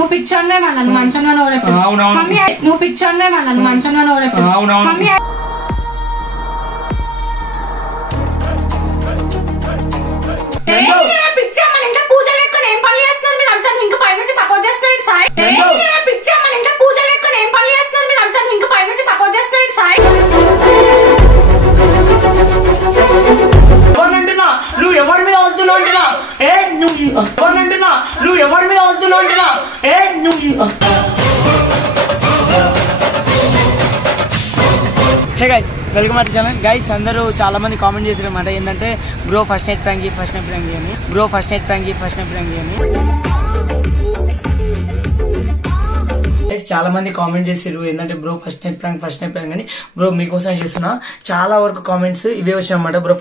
నువ్వు పిచ్చోన్వే మళ్ళీ మంచంలో మమ్మీ నువ్వు పిచ్చోన్వే మళ్ళీ మంచంలో మమ్మీ పిచ్చా మన ఇంట్లో పూజలు పెట్టుకుని ఏం పనులు చేస్తున్నారు మీరు అంతా ఇంకా పై నుంచి సపోర్ట్ చేస్తున్నారు సాయి పిచ్చా మన ఇంట్లో పూజలు పెట్టుకుని ఏం పనులు చేస్తున్నారు మీరు అంతా ఇంకా పై నుంచి సపోర్ట్ చేస్తున్నారు సాయి నువ్వు ఎవరి మీద వద్దులు అంటున్నా నువ్వు ఎవరి మీద వద్దులు అంటున్నా hey guys welcome to channel guys అందరూ చాలా మంది కామెంట్ చేశారన్నమాట ఏంటంటే బ్రో ఫస్ట్ నైట్ ప్రాంక్ అని బ్రో ఫస్ట్ నైట్ ప్రాంక్ అని చాలా మంది కామెంట్ చేశారు ఏంటంటే బ్రో ఫస్ట్ నైట్ ప్రాంక్ అని బ్రో మీకోసం చేస్తున్నా చాలా వరకు కామెంట్స్ ఇవే వచ్చాయన్నమాట బ్రో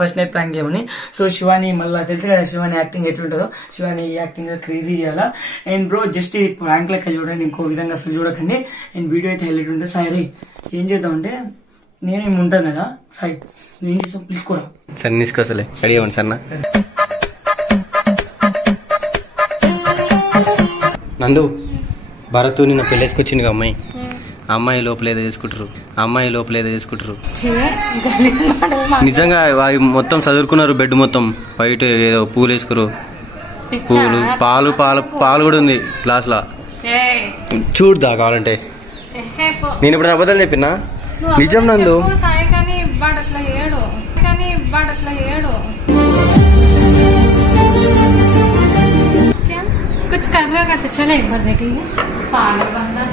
ఫస్ట్ నైట్ ప్రాంక్ చేయమని సో శివాని మళ్ళీ తెలుసు కదా శివాని యాక్టింగ్ ఎట్లుంటుందో శివాని యాక్టింగ్ క్రేజీ చేయాలా అండ్ బ్రో జస్ట్ ఇది ప్రాంక్ లెక్క చూడండి ఇంకో విధంగా అసలు చూడకండి అండ్ వీడియో అయితే హైలైట్ ఉంటుంది సారీ ఏం చేద్దామంటే నేను ఏమి ఉంటాను కదా సాయి ఏం చేస్తాం పిలుచుకోరా సరే తీసుకోసలే రెడీ అవ్వండి సన్న నందు భరత్ నిన్న పెళ్ళేసుకొచ్చింది అమ్మాయి అమ్మాయి లోపలేదో చేసుకుంటారు నిజంగా మొత్తం చదువుకున్నారు బెడ్ మొత్తం బయట ఏదో పూలు వేసుకురు పాలు కూడా ఉంది గ్లాస్ లా చూడదా కావాలంటే నేను ఇప్పుడు అబద్ధాలు చెప్పినా నిజం నందు कुछ कर रहा था चले एक बार देखेंगे पागल बंदा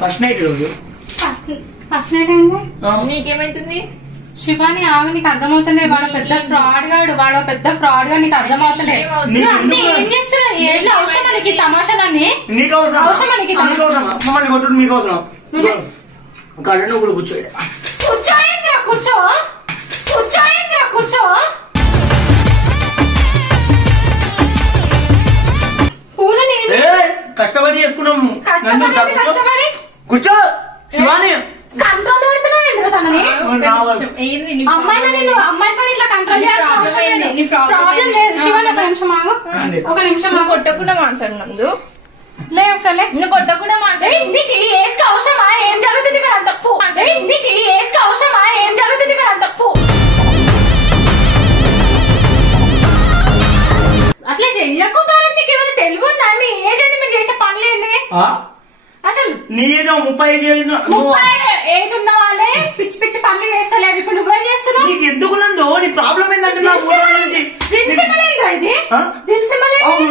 ఫస్ట్ నైట్ నీకేమైతుంది శివాని ఆగు నీకు అర్థమవుతుండే వాడు పెద్ద ఫ్రాడ్ గా నీకు అర్థమవుతుండే ఏం చేస్తున్నావు ఏదో అవసరం మనకి తమాషాలన్నీ అవసరం మనకి కూర్చో పూలని కష్టపడి చేసుకున్నాము కూర్చో శివాని కంట్రోల్ పెడుతున్నావు ఎందుకు తనని అమ్మాయి పని ఇట్లా కంట్రోల్ చేయాల్సిన అవసరం లేదు ప్రాబ్లం లేదు శివన్ ఒక నిమిషం కొట్టకుండా మాట్లాడినందు లే ఒకసారి నువ్వు కొట్టకుండా మాట్లాడి ఇంటికి ఏజ్ కి అవసరమా ఏం జరుగుతుంది ఇక్కడ తప్పు ఇంటికి ఏజ్ కి అవసరమా ఏం జరుగుతుంది ఇక్కడ తప్పు అట్లా చెయ్యకు భారతికి ఏమైనా తెలుగు ఉందా మీ ఏజ్ ఏంది మీరు చేసే పనులేంది అసలు నీ ఏదో 35 ఏజ్ ఉన్న వాళ్ళే పిచ్చి పిచ్చి పనులు చేస్తలేరు ఇప్పుడు నువ్వేం చేస్తున్నావు నీకు ఎందుకు నందు నీ ప్రాబ్లం ఏంటంటే నా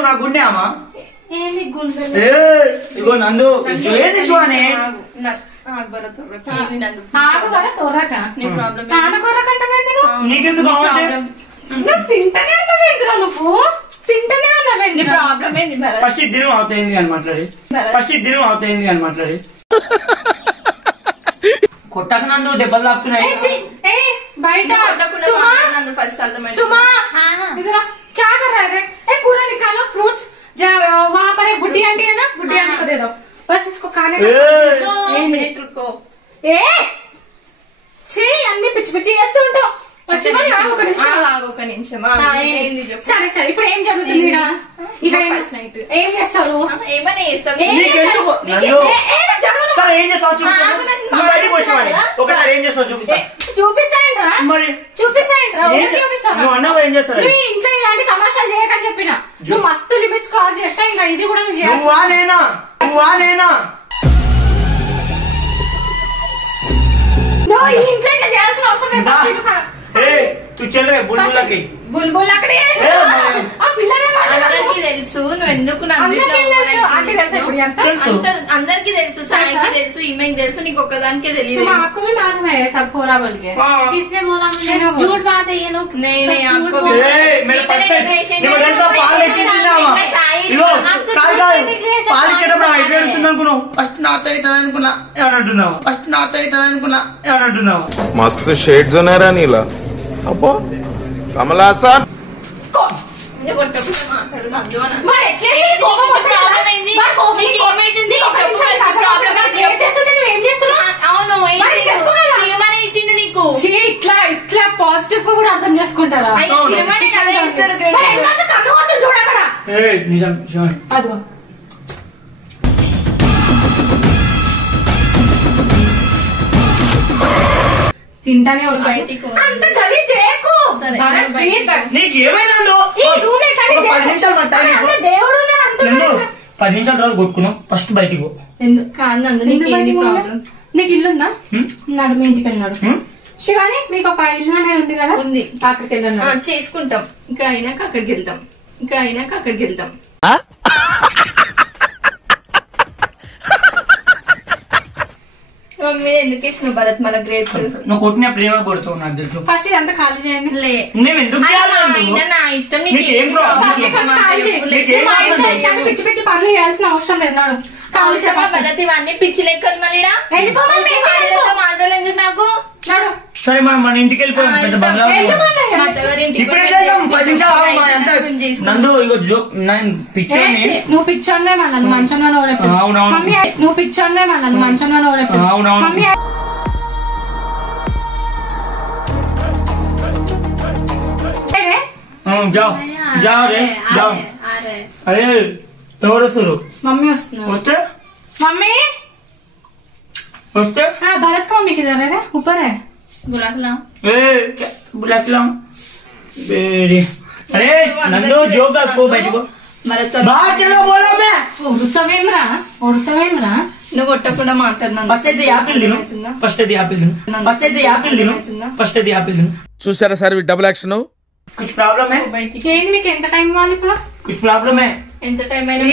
నా గుండె అమ్మా ఏంది గుండె ఇగో నందు ఏది శివాని ఆగబర తోరక ఆనకొరకంటే నీకెందుకు నువ్వు తింటనే ఉన్నావేంద్రా నువ్వు తింటనే ఉన్నావేంద్ర ప్రాబ్లం ఏంది ఫస్ట్ దినం అవుతాయింది అని మాట్లాడి కొట్టక నందు దెబ్బలు తాకుతున్నాయి బయట ఫస్ట్ అర్థమైంది సుమా इधर क्या कर रहा है ए पूरा निकालो फ्रूट्स वहाँ पर एक बुड्ढी आंटी है ना बुड्ढी आंटी को दे दो बस इसको खाने को అన్ని పిచ్చి పిచ్చి చేస్తూ ఉంటావు ఒక నిమిషం సరే సరే ఇప్పుడు ఏం జరుగుతుంది ఏం చేస్తావు ఏమైనా చేస్తావు చూపిస్తాయంట్రా ఇంట్లో ఇలాంటి తమాషాలు చేయకని చెప్పిన నువ్వు మస్తు లిమిట్స్ క్రాస్ చేస్తా ఇంకా ఇది కూడా నువ్వు ఇంట్లో ఇట్లా చేయాల్సిన అవసరం లేదు तू चल रहे बुलबुल की बुलबुल अकड़े అందరికి తెలుసు నువ్వు ఎందుకు అందరికి తెలుసు సాయికి తెలుసు ఈమెకి తెలుసు నీకు ఒక్కదానికే తెలియదు आपको भी मालूम है सब पूरा बोल के किसने बोला मुझे झूठ बात है ये लोग नहीं नहीं आपको ఫస్ట్ నాతో అవుతుంది అనుకున్నా మస్తు షేడ్స్ ఉన్నారా నీలా అబ్బో కమలాసన్ మాట్లాడు నందు అని మరి ఎట్లా కోపం వస్తే ప్రాబ్లం ఏంది నీకేమైతుంది ప్రాబ్లం ఏం చేస్తున్నావు? అవును తిరుమల ఇచ్చిండు నీకు ఇట్లా ఇట్లా పాజిటివ్ గా కూడా అర్థం చేసుకుంటారా? తిరుమల కదా ఇస్తారు చూడక్కడ అదిగో తింటానే బయటికి అంత గలీజ్ చేయకు. నీకేమైనా దేవుడు 10 నిమిషాల తర్వాత కొట్టుకున్నాం. ఫస్ట్ బయటికి కాదు నందు నీకు ఏంది ప్రాబ్లం? నీకు ఇల్లుందా? నాడు మీ ఇంటికి వెళ్ళినాడు. శివాని మీకు ఒక ఇల్లు అనేది ఉంది కదా? ఉంది. అక్కడికి వెళ్ళాను. చేసుకుంటాం. ఇక్కడ అయినాక అక్కడికి వెళ్తాం. మమ్మీ ఎందుకు ఇస్తున్నావు భరత్ మన గ్రేప్స్? నువ్వు కొట్టిన ప్రేమ కొడుతావు నాకు తెలుసు. ఫస్ట్ ఇదంతా ఖాళీ చేయండి. నేను ఎందుకు నా ఇష్టం. పిచ్చి పిచ్చి పనులు చేయాల్సిన అవసరం లేదు. నాడు అవసరమా భరత్? ఇవన్నీ పిచ్చి లెక్కలు మళ్ళీ మాట్లాడలేదు ఎందుకు నాకు? సరే మన ఇంటికి వెళ్ళిపోయాం. పెద్ద బంగ్లా నందు నువ్వు పిచ్చోన్నే మళ్ళీ మంచంలో నువ్వు పిచ్చోన్నే మళ్ళీ మంచంలో అవునవును. అరే ఎవరు వస్తారు? మమ్మీ వస్తున్నారు. వస్తే भरत कौन भी किधर है? ऊपर है. बुलाखला अरे नंदू जो को बैठो बाहर चलो बोलो मैं उड़तवेमरा నువ్వు కొట్టకుండా మాట్లాడినా చూసారా సార్ డబుల్ యాక్షన్. कुछ प्रॉब्लम है? ఏంది మీకు ఎంత టైం కావాలి ఇప్పుడు? कुछ प्रॉब्लम है? ఎంత టైం అయినా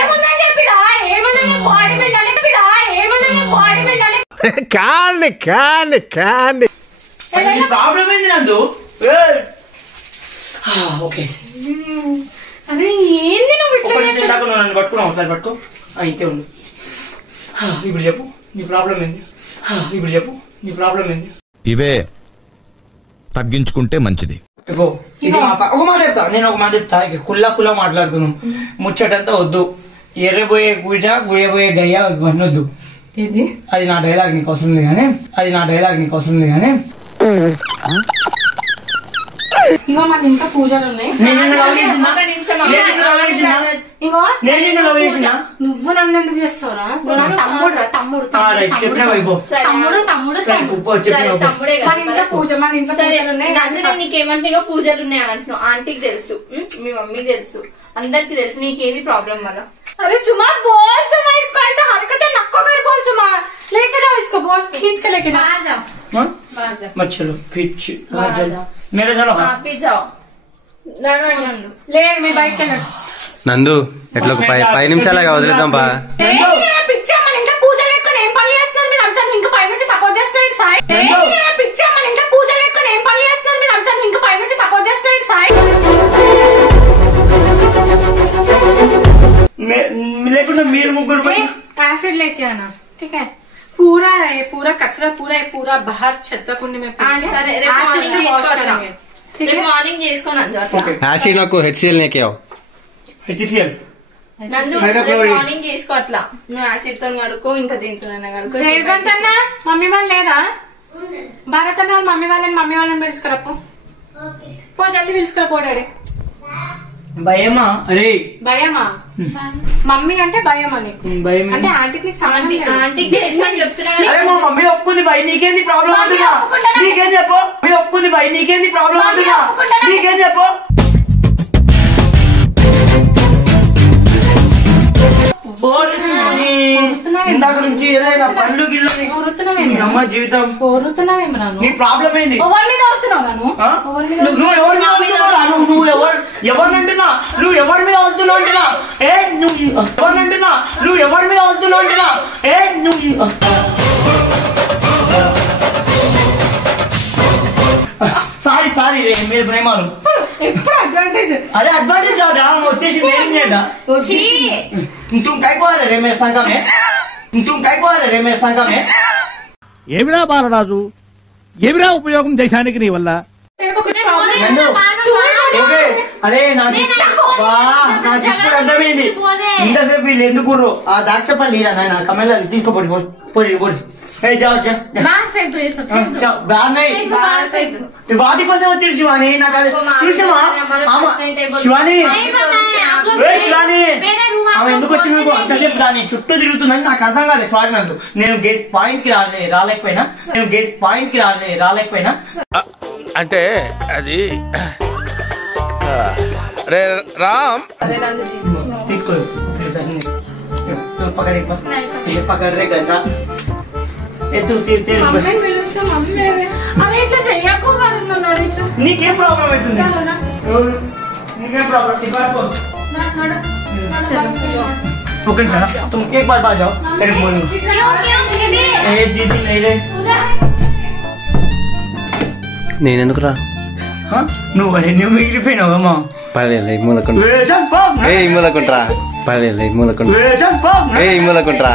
ఏముందని చెప్పిరా? ఏముందని బాడీ బిల్డర్ని చెప్పిరా? ఏముందని బాడీ బిల్డర్ని కాండి प्रॉब्लम ఏంది నందు? ఓకే అరే ఏంది నువ్వు ఇట్లా నన్ను పట్టుకున్నావు. ఒకసారి పట్టుకో. ఇంతే ఉండు. ఇప్పుడు చెప్పు నీ ప్రాబ్లం ఏంది? ఇవే తగ్గించుకుంటే మంచిది. ఒక మాట చెప్తా. నేను ఒక మాట చెప్తా. ఇక కుల్లా మాట్లాడుకుందాం. ముచ్చటంతా వద్దు. ఎర్రబోయే గుయ్యబోయే గయ్య ఇవన్నీ వద్దు. అది నా డైలాగ్ నీకు అవసరం ఉంది కానీ ఇగో మన ఇంట్లో పూజలు ఉన్నాయి. నువ్వు నన్ను ఎందుకు చేస్తావురా? తమ్ముడు మన ఇంట్లో పూజలు ఉన్నాయి. నీకేమంటే పూజలు ఉన్నాయి అంటున్నావు. ఆంటీకి తెలుసు, మీ మమ్మీకి తెలుసు, అందరికి తెలుసు. నీకేది ప్రాబ్లం వల్ల? अरे सुमा बोल सुमा इसको ऐसा हरकतें नक्को कर बोल सुमा लेके जाओ इसको बोल खींच के लेके जाओ मत चलो पीछे मेरे चलो पी जाओ ले मैं बाइक के నందు ఎట్లా 5 నిమిషాలుగా వదిలేద్దాం బా. పిచ్చా మన ఇంట్లో పూజ పెట్టుకొని ఏం పనులు చేస్తున్నారు మీరు అంతా? ఇంకా పై నుంచి సపోర్ట్ చేస్తున్నారు సాయి. పిచ్చా మన ఇంట్లో పూజ పెట్టుకొని ఏం పనులు చేస్తున్నారు మీరు అంతా? ఇంకా పై నుంచి సపోర్ట్ చేస్తున్నారు సాయి. लेकिन मेरे मुकुर एसिड लेके आना ठीक है. पूरा कचरा पूरा बाहर छत्ता कुंडी में మార్నింగ్ చేసుకోనండి. యాసిడ్ నాకు హెచ్సిఎల్ లేకే మార్నింగ్ చేసుకో. అట్లా నువ్వు యాసిడ్ తో కడుకో, ఇంకా దీంతో కడుకో. మమ్మీ వాళ్ళు లేదా? భారత్ అన్న వాళ్ళు మమ్మీ వాళ్ళని పిలుచుకురాపో. పో జల్దీ పిలుచుకురాపో డాడీ. భయమా? అరే భయమా? మమ్మీ అంటే భయం అని. అంటే ఆంటీకి ఆంటీకి తెలుసు అని చెప్తున్నాను. అరే మా మమ్మీ ఒప్పుకుంది భయ. నీకేంది ప్రాబ్లం అవుతుందా? నీకేం చెప్పు. మమ్మీ ఒప్పుకుంది భయ. నీకేంది ప్రాబ్లం అవుతుందా? నీకేం చెప్పు. ఇందాక నుంచి పళ్ళు గిల్ల అమ్మ జీవితం నీ ప్రాబ్లం ఏంది? నువ్వు ఎవరినంటున్నా నువ్వు ఎవరి మీద వస్తున్నావు అంటున్నా? నువ్వు ఎవరి మీద వస్తున్నావు అంటున్నా? నువ్వు సారీ మీరు ప్రేమాలు ఎప్పుడు అడ్వాంటేజ్. అరే అడ్వాంటేజ్ కాదురా, వచ్చేసి ఏమిరా బాలరాజు, ఏమిరా ఉపయోగం దేశానికి నీ వల్ల? అరే నాకు ఇప్పుడు అర్థమైంది ఇంతసేపు వీళ్ళు ఎందుకు ఆ దాక్షపల్లి నాయన కమెలాలి తీసుకోబడి పొడి పొడి వాటి కోసం వచ్చాడు శివాని నాకు చూసావా శివాని శివాని ఆమె ఎందుకు వచ్చింది అంతసేపు దాని చుట్టూ తిరుగుతుందని నాకు అర్థం కాదు సారీ నాకు నేను గేట్ పాయింట్ కి రాలేకపోయినా అంటే అది అరే రామ్ తీసుకో పకడే కదా నీకేం ప్రాబ్లం అవుతుంది నీకేం ప్రాబ్లం ओके सर तुम एक बार बाहर जाओ तेरे बोल दीदी नहीं रे నేనెందుకురా నువ్వు మిగిలిపోయినావమ్మా పర్లేదు మూలకుంటా మూలకుంటరా పర్లేదు మూలకుంటా మూలకుంటరా